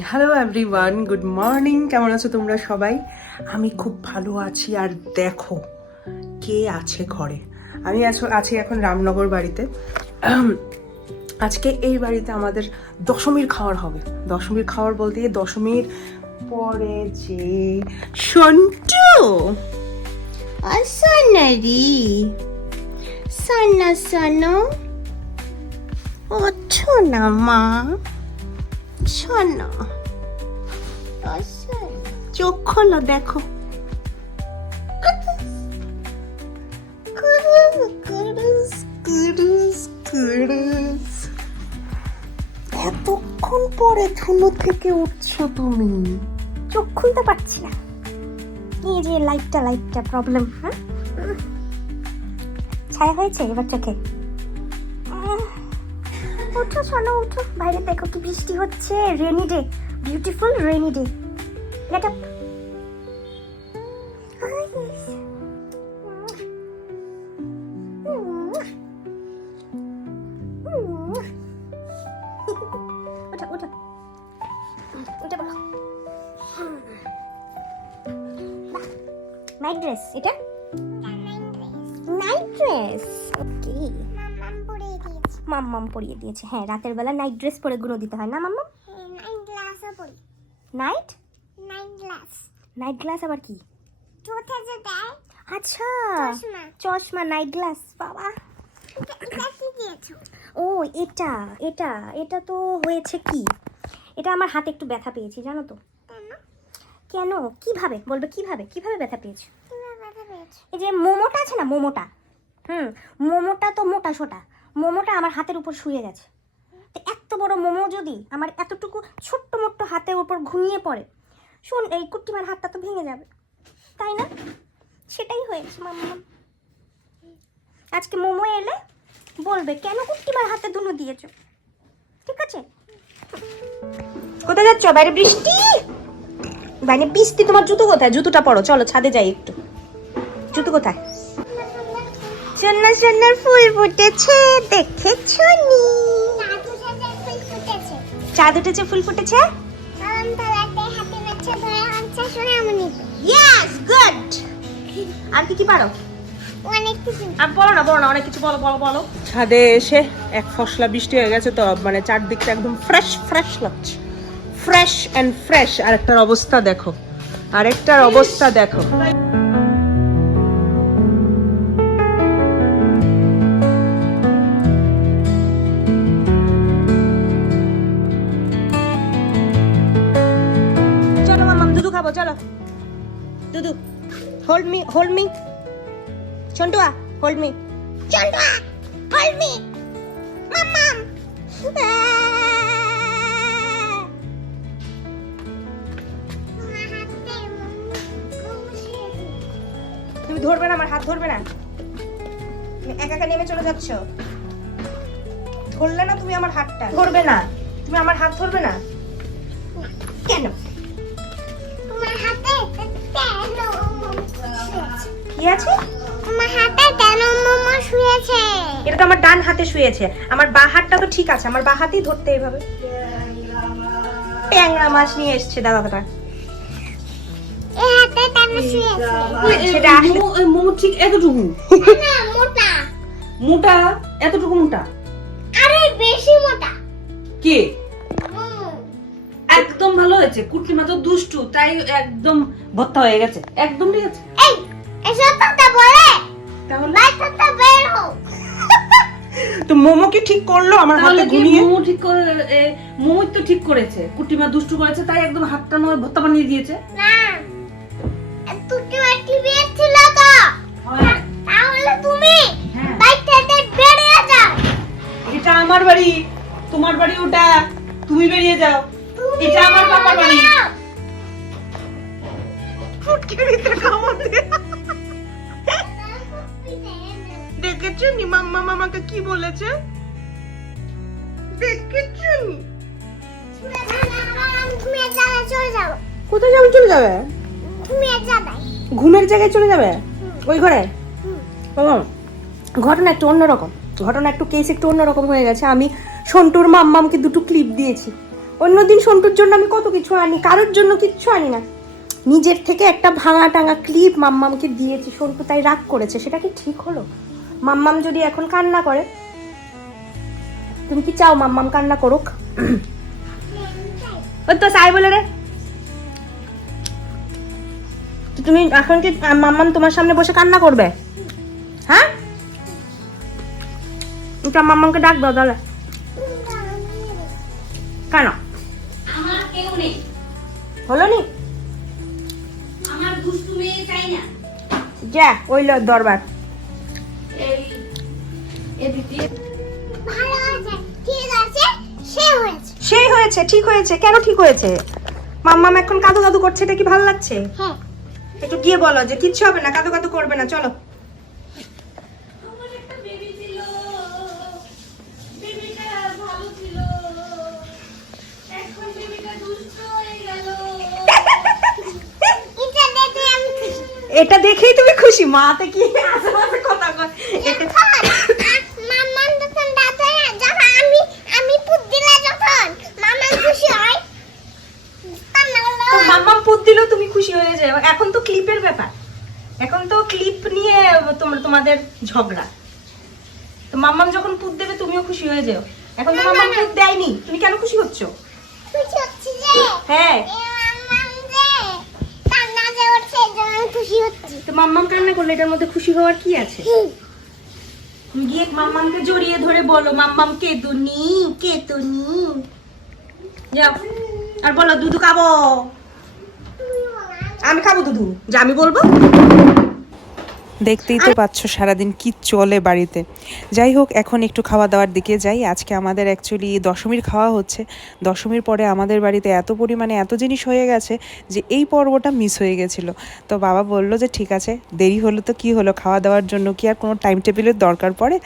Hello everyone good morning কেমন আছো তোমরা সবাই? আমি খুব ভালো আছি আর দেখো কে আছে ঘরে। আমি আছো- এখন রামনগর বাড়িতে। আজকে এই বাড়িতে আমাদের দশমীর খাওয়ার হবে। দশমীর খাওয়ার বলতে দশমীর পরে যে সন্টু। আসনারি সানা, সানো। ওঠো না মা। শোনো। চোখ খোলো, দেখো। এতক্ষণ পরে ধুলো থেকে উঠছো তুমি। চোখ খুলতে পারছি না। এই যে লাইটটা লাইটটা প্রবলেম হ্যাঁ। ছায়া হয়েছে এবার চোখে। উঠো শোনো উঠো। বাইরে দেখো কি বৃষ্টি হচ্ছে। Rainy day beautiful rainy day get up ওঠো ওঠো ওটা বলো নাইট ড্রেস এটা? নাইট ড্রেস ওকে মাম্মাম পরিয়ে দিয়েছে। হ্যাঁ রাতের বেলা নাইট ড্রেস পরে গুলো দিতে হয় না মাম্মাম? নাইন গ্লাসও পড়ি night nine glass night glass আবার কি? চোখে যে দেয়। আচ্ছা চশমা। চশমা নাইট গ্লাস বাবা। ও এটা এটা এটা তো হয়েছে কি? এটা আমার হাতে একটু ব্যথা পেয়েছি জানো তো। কেন? কেন? কীভাবে? বলবে কীভাবে? কীভাবে ব্যথা পেয়েছ? এই যে মোমোটা আছে না মোমোটা? হুম মোমোটা তো মোটা সোটা। মোমোটা আমার হাতের উপর শুয়ে গেছে। তো এত বড় মোমো যদি আমার এতটুকু ছোট্ট মোট্ট হাতের উপর ঘুমিয়ে পড়ে, শোন, এই কুট্টিমার হাতটা তো ভেঙে যাবে, তাই না? সেটাই হয়েছে, মাম্মা। আজকে মোমো এলে বলবে, কেন কুট্টিমার হাতে দুনো দিয়েছ? ঠিক আছে? কোথায় যাচ্ছ? বাইরে বৃষ্টি? বাইরে বৃষ্টি, তোমার জুতো কোথায়? জুতোটা পরো, চলো ছাদে যাই একটু। জুতো কোথায়? সুন্দর সুন্দর ফুল ফুটেছে দেখেছ নি চাঁদ উঠেছে ফুল ফুটেছে? ইয়েস গুড আর কি কি পারো? অনেক কিছু। আর বলো না বলো না অনেক কিছু বলো বলো বলো। ছাদে এসে এক ফসলা বৃষ্টি হয়ে গেছে তো মানে চারদিকটা একদম ফ্রেশ ফ্রেশ লাগছে। ফ্রেশ অ্যান্ড ফ্রেশ আরেকটার অবস্থা দেখো। আরেকটার অবস্থা দেখো। খাব, চলো। দুধু হোল্ড মি হোল্ড মি চন্টুয়া হোল্ড মি চন্টুয়া হোল্ড মি মামাম তুমি ধরবে না, আমার হাত ধরবে না। তুমি একা একা নেমে চলে যাচ্ছ। ধরলে না তুমি আমার হাতটা? ধরবে না। তুমি আমার হাত ধরবে না? কেন? কি আছে? তোমার হাতে কেন মোমো শুয়েছে? এটা তো আমার ডান হাতে শুয়েছে। আমার বা হাতটা তো ঠিক আছে আমার বা হাতেই ধরতে এইভাবে। ট্যাংরা মাছ নিয়ে এসছে দাদা দাদা। এই হাতে কেন শুয়েছে? সেটা মোমো ঠিক এতটুকু। মোটা। মোটা এতটুকু মোটা? আরে বেশি মোটা। কে? একদম ভালো হয়েছে। কুটলি মা তো দুষ্টু তাই একদম ভত্তা হয়ে গেছে। একদম ঠিক আছে। এই এসব কথা বলে? তাহলে? বের হোক তো মোমো কি ঠিক করল আমার হাতে মোমো ঠিক করে এ, মোমোই তো ঠিক করেছে। কুটলি মা দুষ্টু করেছে তাই একদম হাতটা নয় ভত্তা বানিয়ে দিয়েছে। না। টিভি ছিল তো। তাহলে তুমি হ্যাঁ। বেরিয়ে যাও। এটা আমার বাড়ি। তোমার বাড়ি ওটা। তুমি বেরিয়ে যাও। এটা আমার পাপার বাড়ি। যাও। ফুটকিরিতে কামড় দিয়ে দেখেছ নি মাম্মা মামাকে কি বলেছে? দেখেছ নি তুমি এক জায়গায় চলে যাও কোথায় যাবে? চলে যাবে? ঘুমের জায়গায়। চলে যাবে? ওই ঘরে? হুম। ঘটনা একটু অন্যরকম। ঘটনা একটু কেস একটু অন্যরকম হয়ে গেছে। আমি সন্টুর মাম্মামকে দুটো ক্লিপ দিয়েছি। অন্যদিন সন্টুর জন্য আমি কত কিছু আনি? কারোর জন্য কিচ্ছু আনি না। নিজের থেকে একটা ভাঙা টাঙা ক্লিপ মাম্মামকে দিয়েছি। সন্টু তাই রাগ করেছে। সেটা কি ঠিক হলো? মাম্মাম যদি এখন কান্না করে তুমি কি চাও মাম্মাম কান্না করুক? ওই তো চাই বলে রে। তুমি এখন কি মাম্মাম তোমার সামনে বসে কান্না করবে? হ্যাঁ? এটা মাম্মামকে ডাক দাও তাহলে। কেন? হলো নি। যা ওই দরবার। এদিকে সেই হয়েছে। ঠিক হয়েছে। কেন ঠিক হয়েছে? মাম্মাম এখন কাদু কাদু করছে এটা কি ভালো লাগছে? হ্যাঁ। একটু গিয়ে বলো যে কিচ্ছু হবে না কাদু কাদু করবে না চলো। আমার একটা বেবি ছিল বেবিটা ভালো ছিল। এখন বেবিটা দুষ্ট হয়ে গেল। এটা দেখেই তুমি খুশি মাতে কি? আশেপাশে কথা কয় এটা মাম্মান যখন দাঁত হয় না, যখন আমি আমি পুত দিলে যখন মাম্মান খুশি হয় কান্না করল তো মাম্মাম পুত দিলেও তুমি খুশি হয়ে যাও এখন তো ক্লিপের ব্যাপার। এখন তো ক্লিপ নিয়ে তোমরা তোমাদের ঝগড়া। তো মাম্মাম যখন পুত দেবে তুমিও খুশি হয়ে যাও। এখন তো মাম্মাম পুত দেয়নি। তুমি কেন খুশি হচ্ছ? হ্যাঁ। তো মাম্মাম কান্না করলে এটার মধ্যে খুশি হওয়ার কি আছে? গিয়ে মাম্মামকে জড়িয়ে ধরে বলো মাম্মাম কেতুনি কেতুনি যাও। আর বলো দুধু খাব। খাব দুধু যা আমি বলব। দেখতেই তো পাচ্ছ সারাদিন কি চলে বাড়িতে। যাই হোক এখন একটু খাওয়া দাওয়ার দিকে যাই। আজকে আমাদের অ্যাকচুয়ালি দশমীর খাওয়া হচ্ছে। দশমীর পরে আমাদের বাড়িতে এত পরিমাণে এত জিনিস হয়ে গেছে যে এই পর্বটা মিস হয়ে গেছিল। তো বাবা বলল যে ঠিক আছে দেরি হলো তো কি হলো? খাওয়া দাওয়ার জন্য কি আর কোনো টাইম টেবিলের দরকার পড়ে?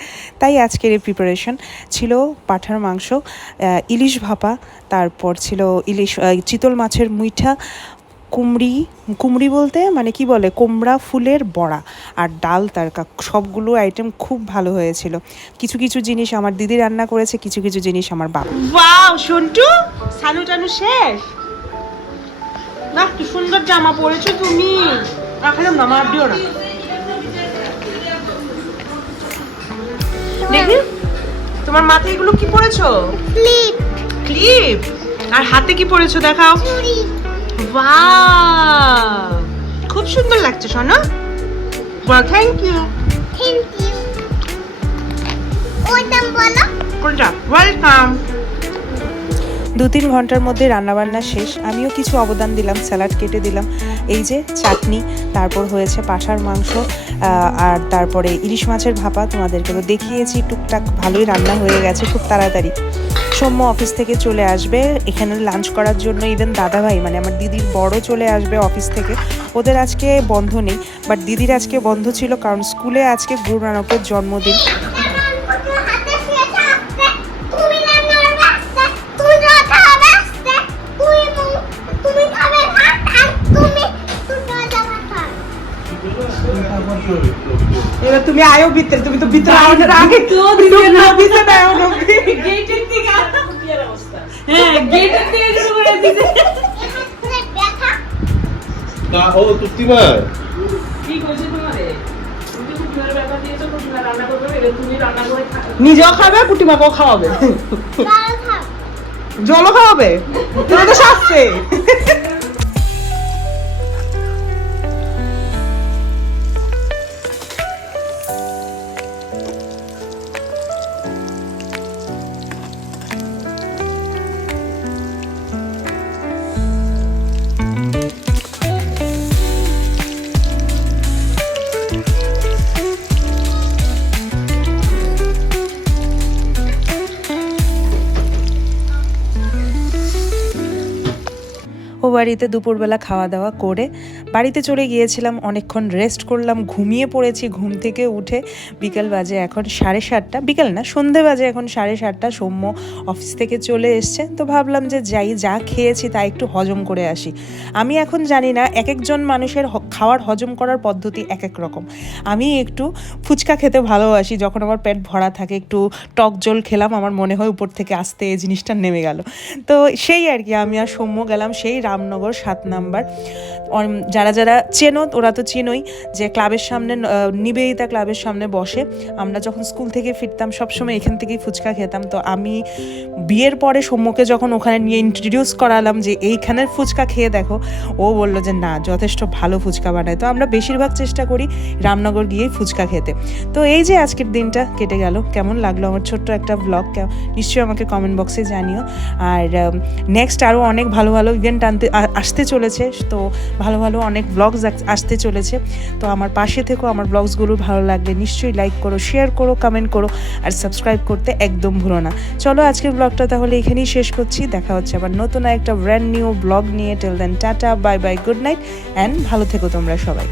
তাই আজকের এই প্রিপারেশন ছিল পাঠার মাংস ইলিশ ভাপা তারপর ছিল ইলিশ চিতল মাছের মুইঠা কুমড়ি কুমড়ি বলতে মানে কি বলে? কুমড়া ফুলের বড়া আর ডাল তারকা সবগুলো আইটেম খুব ভালো হয়েছিল। কিছু কিছু জিনিস আমার দিদি রান্না করেছে কিছু কিছু জিনিস আমার বাবা ওয়াও সন্টু সানু টানু শেষ। বাহ কি সুন্দর জামা পরেছো তুমি। রাখলাম না মার দিও না। দেখি তোমার মাথায় এগুলো কি পরেছো? ক্লিপ। ক্লিপ? আর হাতে কি পরেছো দেখাও। চুড়ি। খুব সুন্দর লাগছে শোনো বলো থ্যাংক ইউ থ্যাংক ইউ বলো? কোনটা? ওয়েলকাম দু তিন ঘণ্টার মধ্যে রান্নাবান্না শেষ। আমিও কিছু অবদান দিলাম, স্যালাড কেটে দিলাম। এই যে চাটনি, তারপর হয়েছে পাঁঠার মাংস আর তারপরে ইলিশ মাছের ভাপা তোমাদেরকে তো দেখিয়েছি, টুকটাক ভালোই রান্না হয়ে গেছে, খুব তাড়াতাড়ি। সৌম্য অফিস থেকে চলে আসবে, এখানে লাঞ্চ করার জন্য ইভেন দাদাভাই মানে আমার দিদির বড় চলে আসবে অফিস থেকে। ওদের আজকে বন্ধ নেই বাট দিদির আজকে বন্ধ ছিল কারণ স্কুলে আজকে গুরু নানকের জন্মদিন। তুমি আয়ো ভিতরে তুমি তো ভিতরে আওয়ার আগে তো দিতে দাও না। গেটের দিকে হ্যাঁ গেটের দিকে শুরু করে দিতে। কা ও কি কইছে তোমারে? তুমি কুটিমার ব্যাপার দিয়েছ কুটিমা রান্না করবে এবার তুমি রান্না করে নিজেও খাবে কুটিমাকেও খাওয়াবে। জল জলও খাওয়াবে? তুমি তো শাস্তে ও বাড়িতে দুপুরবেলা খাওয়া দাওয়া করে বাড়িতে চলে গিয়েছিলাম, অনেকক্ষণ রেস্ট করলাম, ঘুমিয়ে পড়েছি, ঘুম থেকে উঠে বিকেল বাজে এখন সাড়ে সাতটা। বিকেল না, সন্ধে বাজে এখন সাড়ে সাতটা, সৌম্য অফিস থেকে চলে এসছে। তো ভাবলাম যে যাই, যা খেয়েছি তা একটু হজম করে আসি। আমি এখন জানি না এক একজন মানুষের খাওয়ার হজম করার পদ্ধতি এক এক রকম। আমি একটু ফুচকা খেতে ভালোবাসি, যখন আমার পেট ভরা থাকে, একটু টক জল খেলাম, আমার মনে হয় উপর থেকে আসতে এই জিনিসটা নেমে গেল। তো সেই আর কি, আমি আর সৌম্য গেলাম, সেই রামনগর সাত নাম্বার। যারা যারা চেনো, ওরা তো চিনোই যে ক্লাবের সামনে নিবেদিতা ক্লাবের সামনে বসে। আমরা যখন স্কুল থেকে ফিরতাম, সবসময় এখান থেকেই ফুচকা খেতাম। তো আমি বিয়ের পরে সৌম্যকে যখন ওখানে নিয়ে ইন্ট্রোডিউস করালাম যে, এইখানের ফুচকা খেয়ে দেখো, ও বলল যে, না, যথেষ্ট ভালো ফুচকা বানায়। তো আমরা বেশিরভাগ চেষ্টা করি রামনগর গিয়েই ফুচকা খেতে। তো এই যে আজকের দিনটা কেটে গেল। কেমন লাগল আমার ছোট্ট একটা ব্লগ নিশ্চয়ই আমাকে কমেন্ট বক্সে জানিও। আর নেক্সট আরও অনেক ভালো ভালো ইভেন্ট আনতে আ- আসতে চলেছে। তো ভালো ভালো অনেক ব্লগস আসতে চলেছে। তো আমার পাশে থেকেও আমার ব্লগসগুলো ভালো লাগলে নিশ্চয়ই লাইক করো শেয়ার করো কমেন্ট করো আর সাবস্ক্রাইব করতে একদম ভুলো না। চলো আজকের ব্লগটা তাহলে এখানেই শেষ করছি। দেখা হচ্ছে আবার নতুন একটা ব্র্যান্ড নিউ ব্লগ নিয়ে। Till then tata bye bye good night and ভালো থেকো তোমরা সবাই।